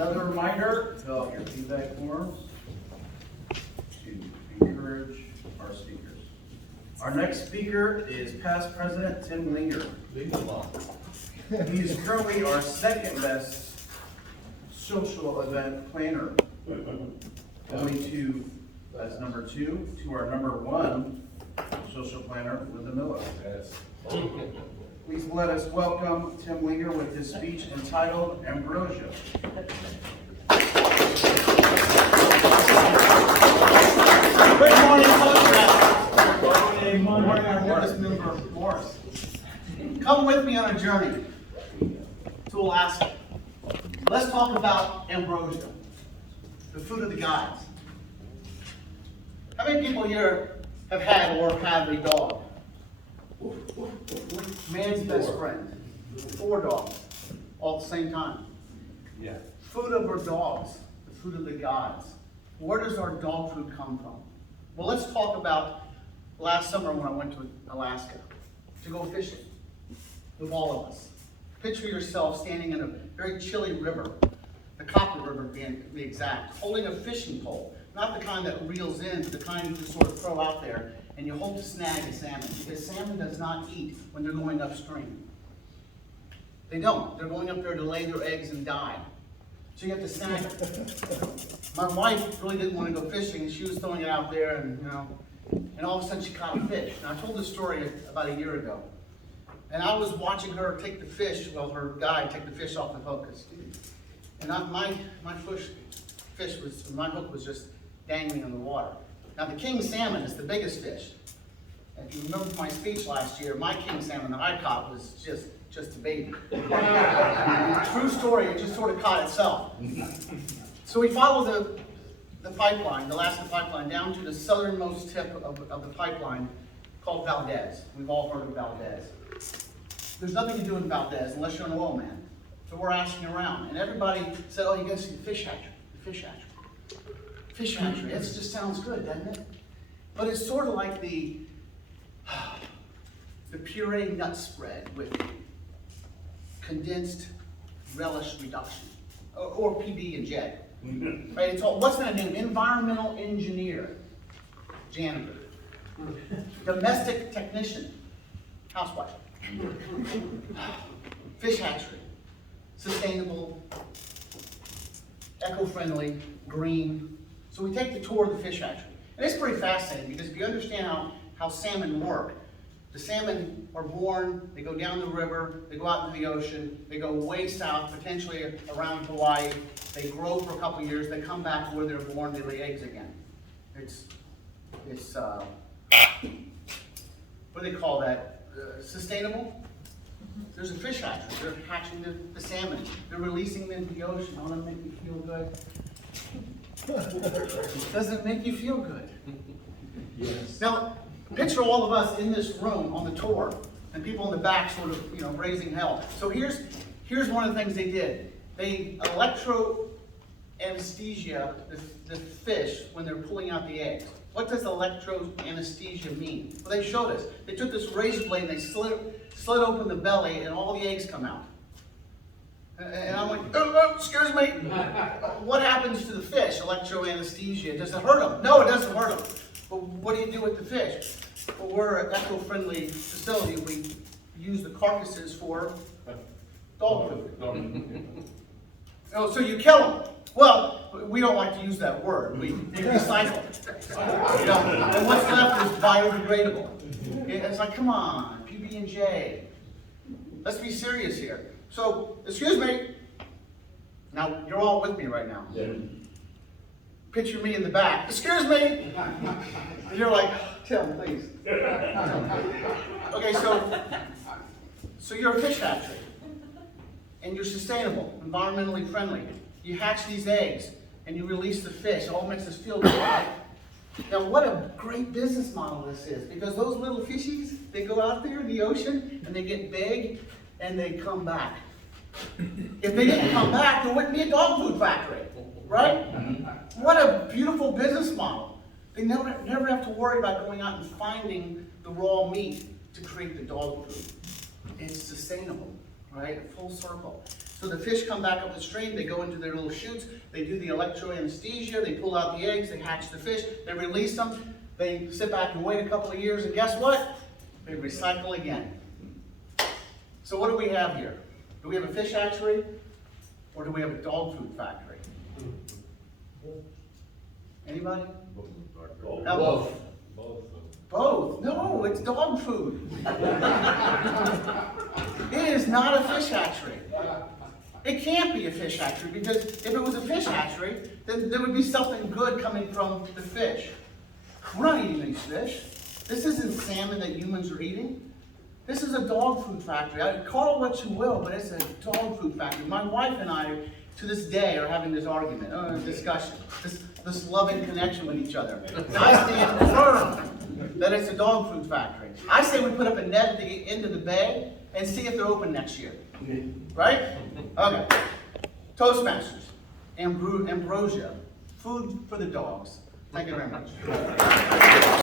another reminder, fill out your feedback forms to encourage our speakers. Our next speaker is past president Tim Linger. He is currently our second best social event planner, only to, as number 2, to our number 1 social planner, Linda Miller. Please let us welcome Tim Linger with his speech entitled Ambrosia. Good morning, Toastmasters. Good morning, our newest member, Morris. Come with me on a journey to Alaska. Let's talk about ambrosia, the food of the gods. How many people here have had or have a dog? Man's best friend. 4 dogs, all at the same time. Yeah. Food of our dogs, the food of the gods. Where does our dog food come from? Well, let's talk about last summer when I went to Alaska to go fishing with all of us. Picture yourself standing in a very chilly river, the Copper River being the exact, holding a fishing pole, not the kind that reels in, but the kind you just sort of throw out there, and you hope to snag a salmon, because salmon does not eat when they're going upstream. They don't. They're going up there to lay their eggs and die. So you have to snag it. My wife really didn't want to go fishing, and she was throwing it out there, and all of a sudden she caught a fish. And I told this story about a year ago. And I was watching her take the fish, well, her guide take the fish off the hook. And my hook was just dangling in the water. Now the king salmon is the biggest fish. If you remember my speech last year, my king salmon that I caught was just a baby. True story, it just sort of caught itself. So we follow the pipeline, the Alaska pipeline, down to the southernmost tip of the pipeline called Valdez. We've all heard of Valdez. There's nothing to do in Valdez unless you're an oil man. So we're asking around, and everybody said, "Oh, you got to see the fish hatchery, the fish hatchery." Fish hatchery, that just sounds good, doesn't it? But it's sort of like the puree nut spread with condensed relish reduction, or PB&J. Right? It's all, what's that name? Environmental engineer, janitor, domestic technician, housewife, fish hatchery, sustainable, eco-friendly, green. So we take the tour of the fish hatchery. And it's pretty fascinating because if you understand how salmon work, the salmon are born, they go down the river, they go out into the ocean, they go way south, potentially around Hawaii, they grow for a couple of years, they come back where they're born, they lay eggs again. It's what do they call that? Sustainable? There's a fish hatchery, they're hatching the salmon, they're releasing them into the ocean. Oh, that make me feel good. Does it make you feel good? Yes. Now, picture all of us in this room on the tour, and people in the back sort of, raising hell. So here's one of the things they did. They electro anesthesia the fish when they're pulling out the eggs. What does electro anesthesia mean? Well, they showed us. They took this razor blade and they slit open the belly, and all the eggs come out. And I'm like, oh, excuse me. What happens to the fish? Electro anesthesia. Does it hurt them? No, it doesn't hurt them. But what do you do with the fish? Well, we're an eco-friendly facility. We use the carcasses for dog food. Oh, so you kill them? Well, we don't like to use that word. We recycle. And what's left is biodegradable. It's like, come on, PB&J. Let's be serious here. So, excuse me. Now, you're all with me right now. Yeah. Picture me in the back. Excuse me. And you're like, Tim, please. Okay, so you're a fish hatchery. And you're sustainable, environmentally friendly. You hatch these eggs, and you release the fish. It all makes us feel good, right? Now, what a great business model this is, because those little fishies, they go out there in the ocean, and they get big, and they come back. If they didn't come back, there wouldn't be a dog food factory, right? What a beautiful business model. They never have to worry about going out and finding the raw meat to create the dog food. It's sustainable, right? Full circle. So the fish come back up the stream, they go into their little chutes, they do the electro anesthesia, they pull out the eggs, they hatch the fish, they release them, they sit back and wait a couple of years, and guess what? They recycle again. So what do we have here? Do we have a fish hatchery, or do we have a dog food factory? Anybody? Both. Both. No, it's dog food. It is not a fish hatchery. It can't be a fish hatchery, because if it was a fish hatchery, then there would be something good coming from the fish. We're not eating these fish. This isn't salmon that humans are eating. This is a dog food factory. Call it what you will, but it's a dog food factory. My wife and I, to this day, are having this argument, discussion, this loving connection with each other. And I stand firm that it's a dog food factory. I say we put up a net at the end of the bay and see if they're open next year. Right? Okay. Toastmasters, ambrosia, food for the dogs. Thank you very much.